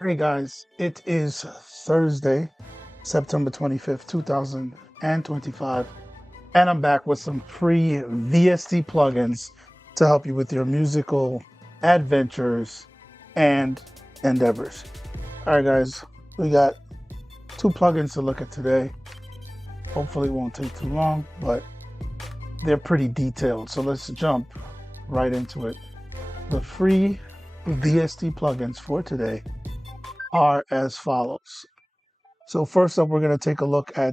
Hey guys, it is Thursday, September 25th, 2025, and I'm back with some free VST plugins to help you with your musical adventures and endeavors. All right, guys, we got two plugins to look at today. Hopefully it won't take too long, but they're pretty detailed. So let's jump right into it. The free VST plugins for today are as follows. So first up, we're going to take a look at,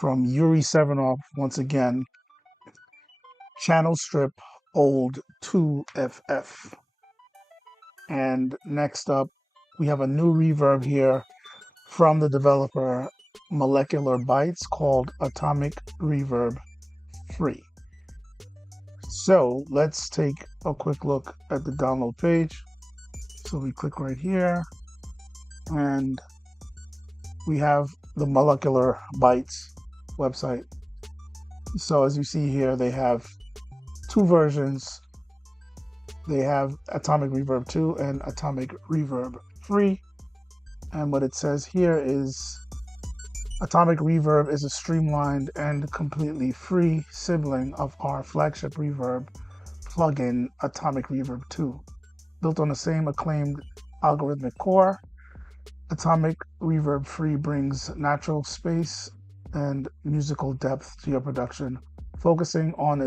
from Yuri Semenov, once again, Channel Strip Old 2FF. And next up, we have a new reverb here from the developer Molecular Bytes called Atomic Reverb Free. So let's take a quick look at the download page. So we click right here, and we have the Molecular Bytes website. So as you see here, they have two versions. They have Atomic Reverb 2 and Atomic Reverb Free. And what it says here is Atomic Reverb is a streamlined and completely free sibling of our flagship reverb plugin, Atomic Reverb 2. Built on the same acclaimed algorithmic core, Atomic Reverb Free brings natural space and musical depth to your production, focusing on the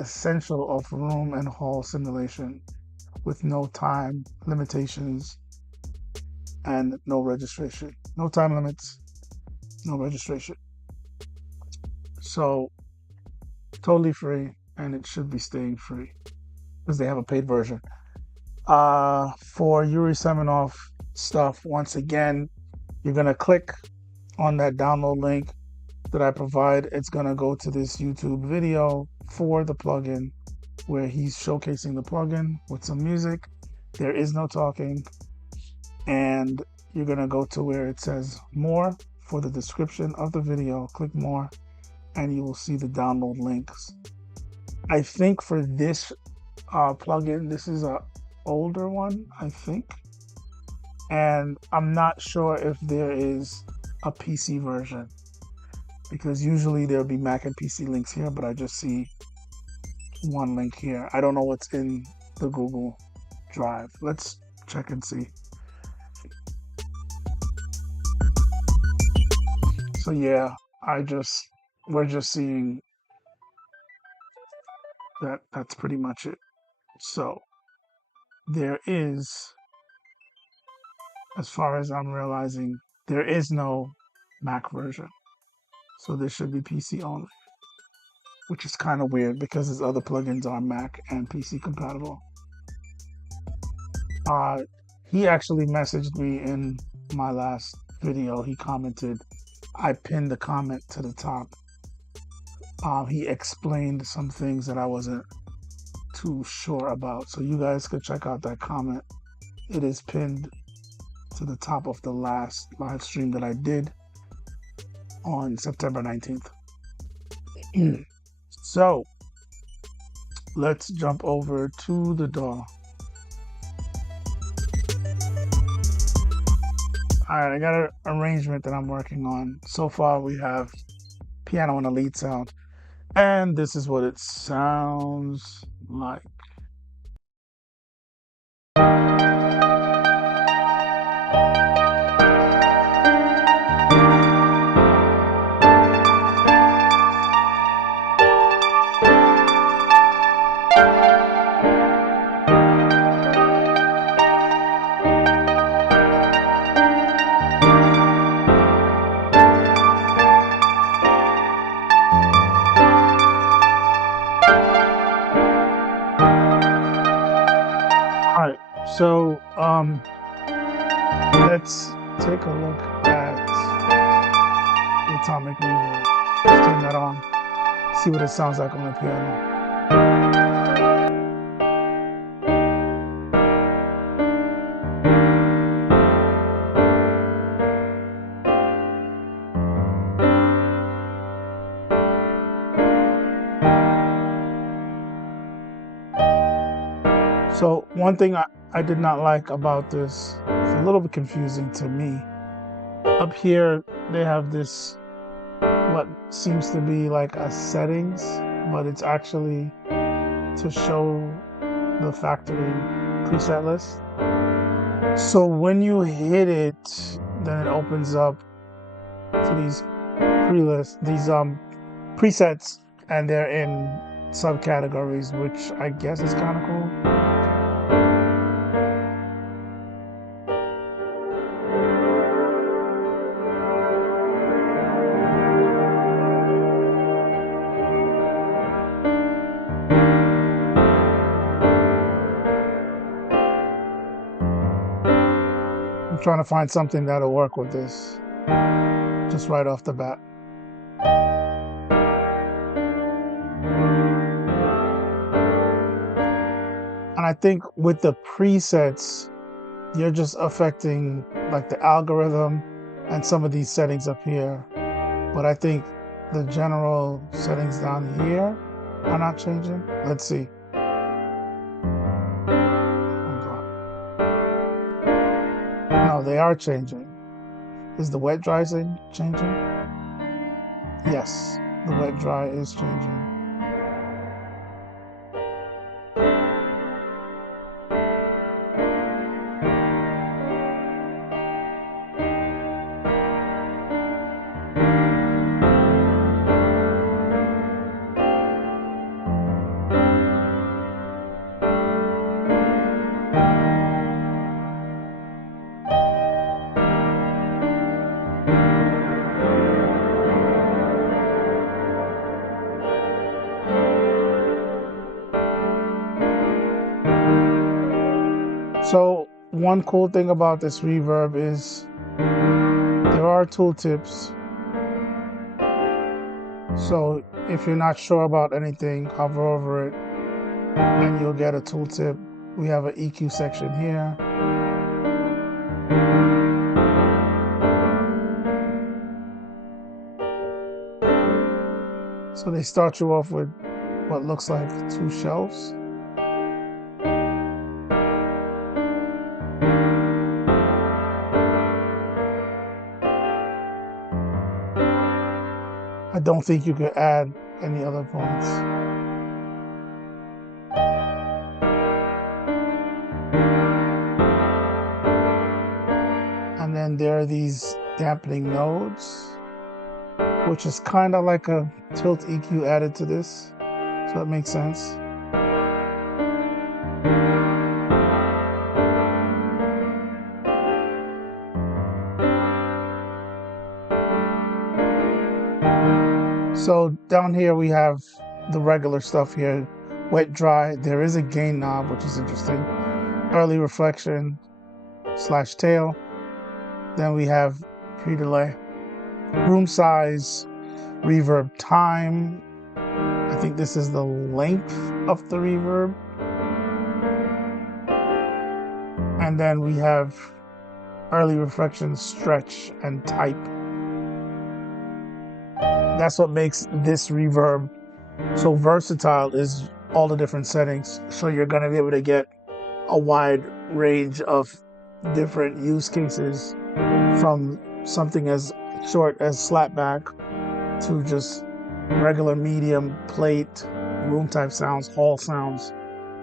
essential of room and hall simulation, with no time limitations and no registration. No time limits, no registration. So totally free, and it should be staying free because they have a paid version. For Yuri Semenov stuff, once again, you're going to click on that download link that I provide. It's going to go to this YouTube video for the plugin where he's showcasing the plugin with some music. There is no talking. And you're going to go to where it says more for the description of the video. Click more, and you will see the download links. I think for this plugin, this is a older one, I think, and I'm not sure if there is a PC version, because usually there'll be Mac and PC links here, but I just see one link here. I don't know what's in the Google Drive. Let's check and see. So yeah, we're just seeing that. That's pretty much it. So there is, as far as I'm realizing, there is no Mac version. So this should be PC only, which is kind of weird because his other plugins are Mac and PC compatible. He actually messaged me in my last video. He commented. I pinned the comment to the top. He explained some things that I wasn't too sure about. So you guys could check out that comment. It is pinned to the top of the last live stream that I did on September 19th. So let's jump over to the DAW. All right, I got an arrangement that I'm working on. So far we have piano and a lead sound. And this is what it sounds like. Alright, so let's take a look at the atomic reverb. Let's turn that on, see what it sounds like on the piano. So one thing I did not like about this, it's a little bit confusing to me. Up here, they have this, what seems to be like a settings, but it's actually to show the factory preset list. So when you hit it, then it opens up to these presets, and they're in subcategories, which I guess is kind of cool. I'm trying to find something that'll work with this, just right off the bat. And I think with the presets, you're just affecting like the algorithm and some of these settings up here. But I think the general settings down here are not changing. Let's see. No, they are changing. Is the wet dry thing changing? Yes, the wet dry is changing. So one cool thing about this reverb is there are tooltips. So if you're not sure about anything, hover over it and you'll get a tooltip. We have an EQ section here. So they start you off with what looks like 2 shelves. I don't think you could add any other points. And then there are these dampening nodes, which is kind of like a tilt EQ added to this, so it makes sense. So down here we have the regular stuff here, wet, dry. There is a gain knob, which is interesting. Early reflection / tail. Then we have pre-delay. Room size, reverb time. I think this is the length of the reverb. And then we have early reflection, stretch, and type. That's what makes this reverb so versatile, is all the different settings. So you're going to be able to get a wide range of different use cases, from something as short as slapback to just regular medium, plate, room type sounds, hall sounds,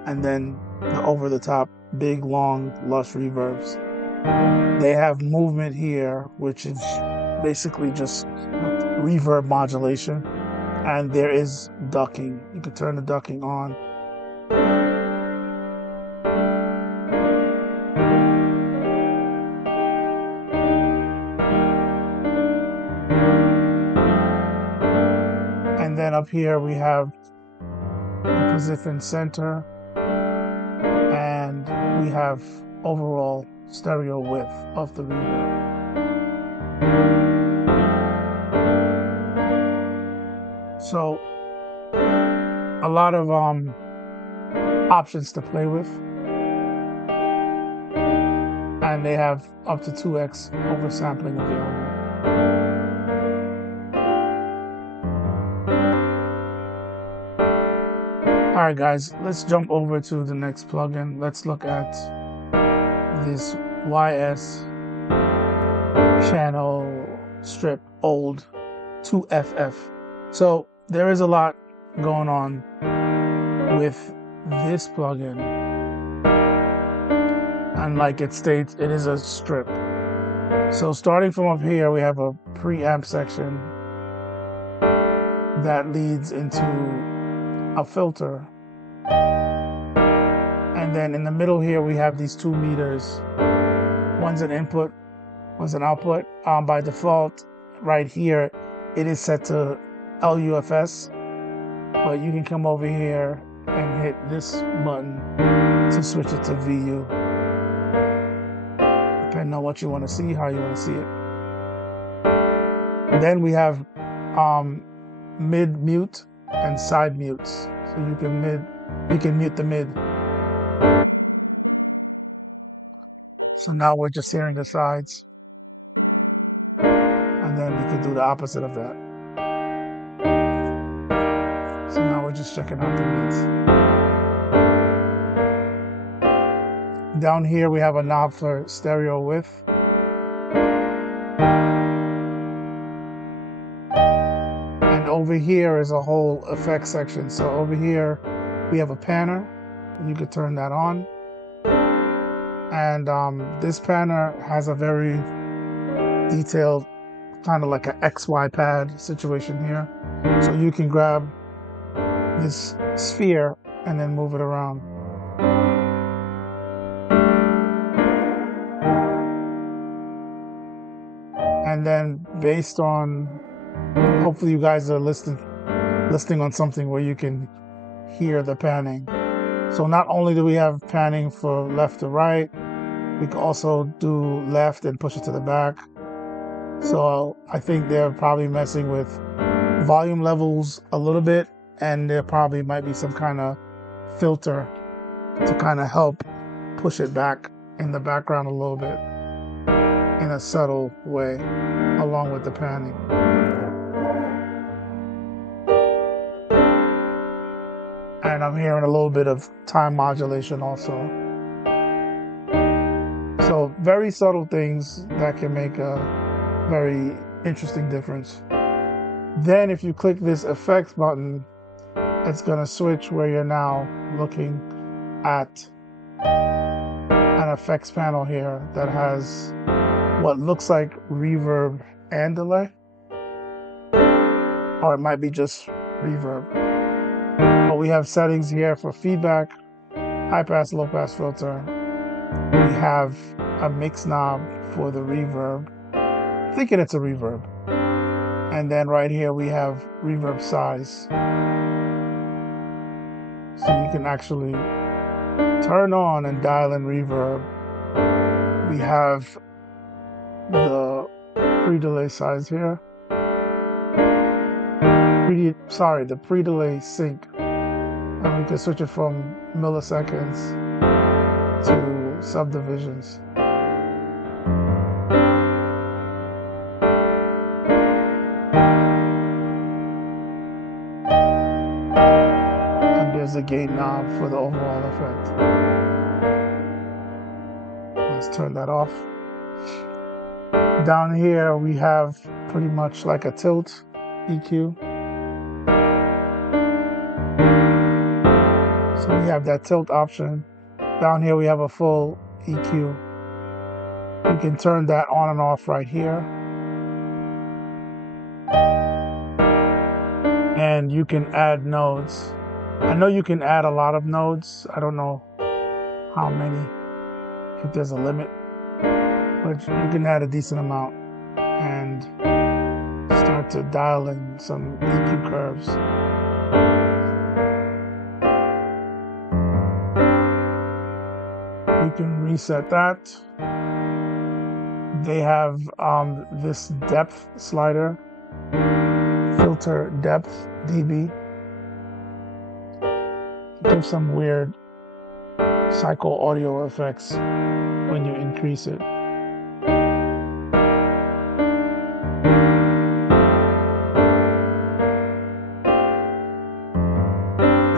and then the over the top, big, long, lush reverbs. They have movement here, which is basically just reverb modulation, and there is ducking. You can turn the ducking on. And then up here we have the position center, and we have overall stereo width of the reverb. So a lot of options to play with, and they have up to 2x oversampling available. Alright guys, let's jump over to the next plugin. Let's look at this YS channel strip old 2FF. So there is a lot going on with this plugin, and like it states, it is a strip. So starting from up here, we have a preamp section that leads into a filter, and then in the middle here we have these 2 meters. One's an input, one's an output. By default right here it is set to LUFS, but you can come over here and hit this button to switch it to VU, depending on what you want to see, how you want to see it. Then we have mid mute and side mutes, so you can mute the mid. So now we're just hearing the sides, and then we can do the opposite of that. So now we're just checking out the mids. Down here we have a knob for stereo width. And over here is a whole effects section. So over here we have a panner. You could turn that on. And this panner has a very detailed, kind of like an XY pad situation here. So you can grab this sphere and then move it around. And then based on, hopefully you guys are listening on something where you can hear the panning. So not only do we have panning for left to right, we can also do left and push it to the back. So I think they're probably messing with volume levels a little bit, and there probably might be some kind of filter to kind of help push it back in the background a little bit in a subtle way, along with the panning. And I'm hearing a little bit of time modulation also. So very subtle things that can make a very interesting difference. Then if you click this effects button, it's going to switch where you're now looking at an effects panel here that has what looks like reverb and delay, or it might be just reverb. But we have settings here for feedback, high pass, low pass filter. We have a mix knob for the reverb. I'm thinking it's a reverb. And then right here we have reverb size. So you can actually turn on and dial in reverb. We have the pre-delay size here. The pre-delay sync. And we can switch it from milliseconds to subdivisions. And there's a gate knob for the overall effect. Let's turn that off. Down here we have pretty much like a tilt EQ. So we have that tilt option. Down here we have a full EQ. You can turn that on and off right here. And you can add nodes. I know you can add a lot of nodes. I don't know how many, if there's a limit, but you can add a decent amount and start to dial in some EQ curves. You can reset that. They have this depth slider, filter depth dB. Gives some weird psycho audio effects when you increase it.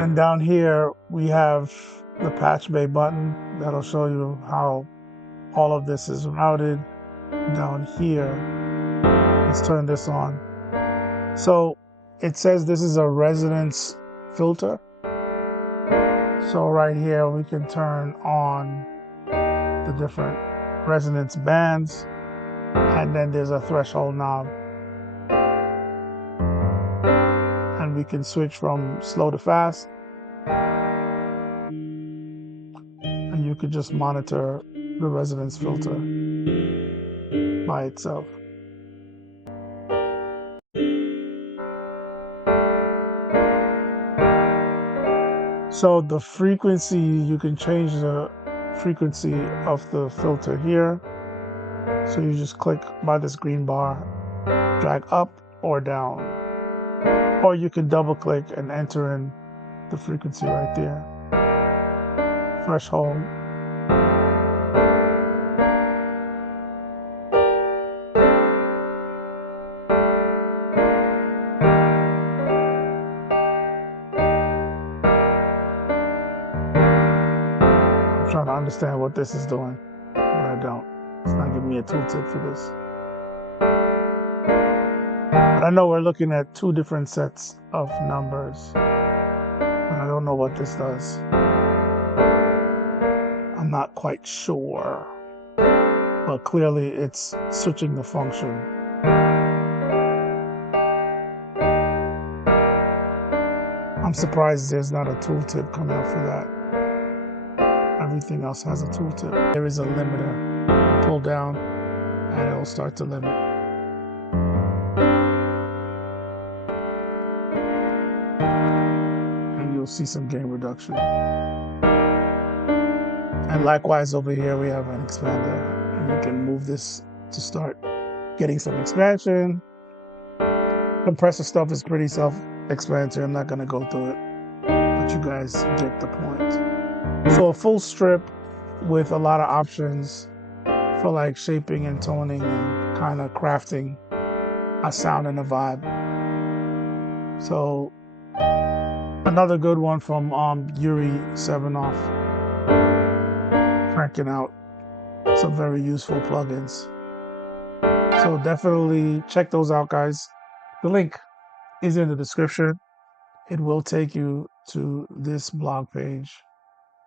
And down here we have the patch bay button that'll show you how all of this is routed. Down here, let's turn this on. So it says this is a resonance filter. So right here we can turn on the different resonance bands, and then there's a threshold knob. And we can switch from slow to fast. And you could just monitor the resonance filter by itself. So the frequency, you can change the frequency of the filter here. So you just click by this green bar, drag up or down. Or you can double click and enter in the frequency right there. Threshold. I'm trying to understand what this is doing, but I don't. It's not giving me a tooltip for this. But I know we're looking at two different sets of numbers, and I don't know what this does. I'm not quite sure, but clearly it's switching the function. I'm surprised there's not a tooltip coming up for that. Everything else has a tooltip. There is a limiter. Pull down and it'll start to limit. And you'll see some gain reduction. And likewise over here we have an expander. And you can move this to start getting some expansion. Compressor stuff is pretty self-explanatory. I'm not going to go through it, but you guys get the point. So a full strip with a lot of options for like shaping and toning and kind of crafting a sound and a vibe. So another good one from Yuri Semenov, cranking out some very useful plugins. So definitely check those out, guys. The link is in the description. It will take you to this blog page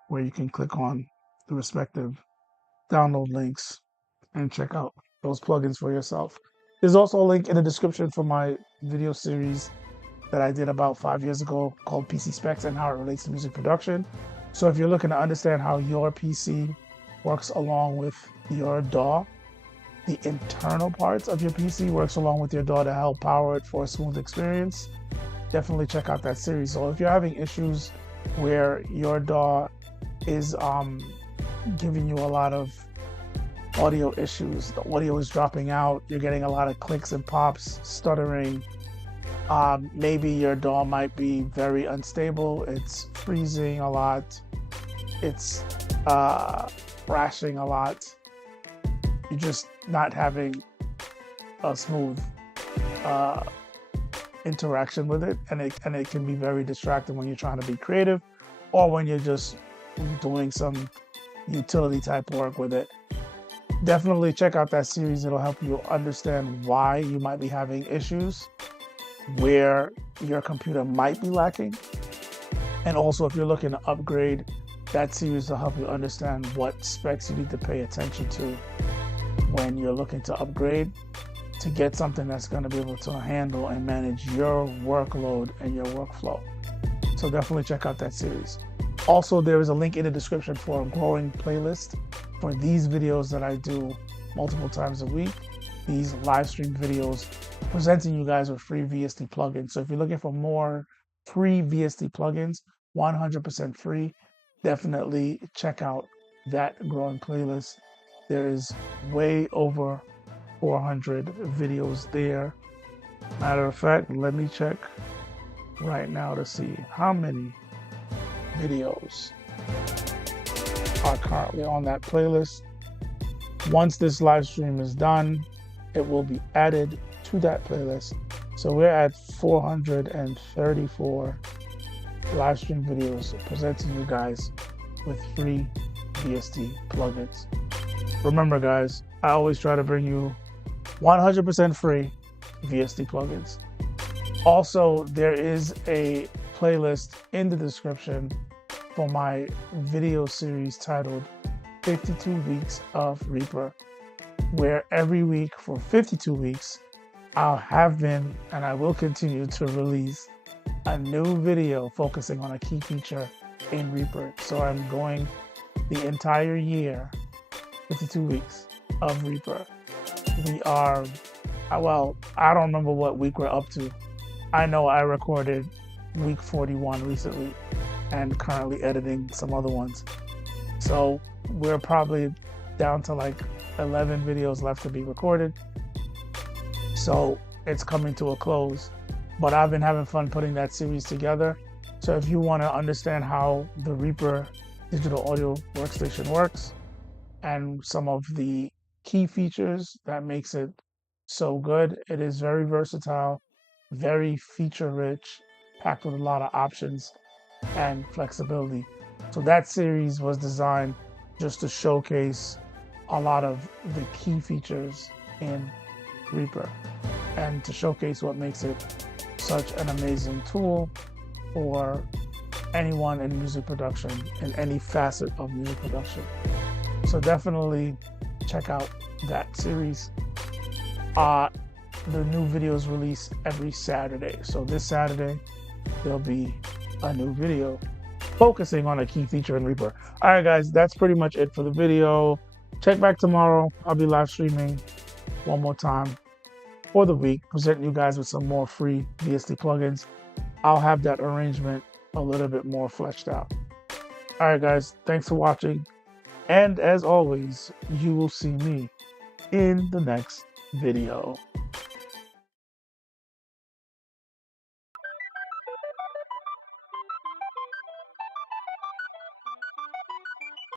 where you can click on the respective download links and check out those plugins for yourself. There's also a link in the description for my video series that I did about 5 years ago called PC Specs and how it relates to music production. So if you're looking to understand how your PC works along with your DAW, the internal parts of your PC works along with your DAW to help power it for a smooth experience, definitely check out that series. So if you're having issues where your DAW is giving you a lot of audio issues, the audio is dropping out, you're getting a lot of clicks and pops, stuttering, maybe your DAW might be very unstable, it's freezing a lot, it's crashing a lot, you're just not having a smooth interaction with it, and it can be very distracting when you're trying to be creative or when you're just doing some utility type work with it. Definitely check out that series. It'll help you understand why you might be having issues where your computer might be lacking. And also, if you're looking to upgrade, that series will help you understand what specs you need to pay attention to when you're looking to upgrade to get something that's going to be able to handle and manage your workload and your workflow. So definitely check out that series. Also, there is a link in the description for a growing playlist for these videos that I do multiple times a week. These live stream videos presenting you guys with free VST plugins. So if you're looking for more free VST plugins, 100% free, definitely check out that growing playlist. There is way over 400 videos there. Matter of fact, let me check right now to see how many videos are currently on that playlist. Once this live stream is done, it will be added to that playlist. So we're at 434 live stream videos presenting you guys with free VST plugins. Remember guys, I always try to bring you 100% free VST plugins. Also, there is a playlist in the description for my video series titled 52 Weeks of Reaper, where every week for 52 weeks, I'll have been and I will continue to release a new video focusing on a key feature in Reaper. So I'm going the entire year, 52 weeks of Reaper. We are, well, I don't remember what week we're up to. I know I recorded week 41 recently and currently editing some other ones. So we're probably down to like 11 videos left to be recorded. So it's coming to a close, but I've been having fun putting that series together. So if you want to understand how the Reaper digital audio workstation works and some of the key features that makes it so good, it is very versatile, very feature rich, packed with a lot of options and flexibility. So that series was designed just to showcase a lot of the key features in Reaper and to showcase what makes it such an amazing tool for anyone in music production, in any facet of music production. So definitely check out that series. The new videos release every Saturday. So this Saturday, there'll be a new video focusing on a key feature in Reaper. All right, guys, that's pretty much it for the video. Check back tomorrow. I'll be live streaming one more time for the week, presenting you guys with some more free VST plugins. I'll have that arrangement a little bit more fleshed out. All right, guys, thanks for watching. And as always, you will see me in the next video.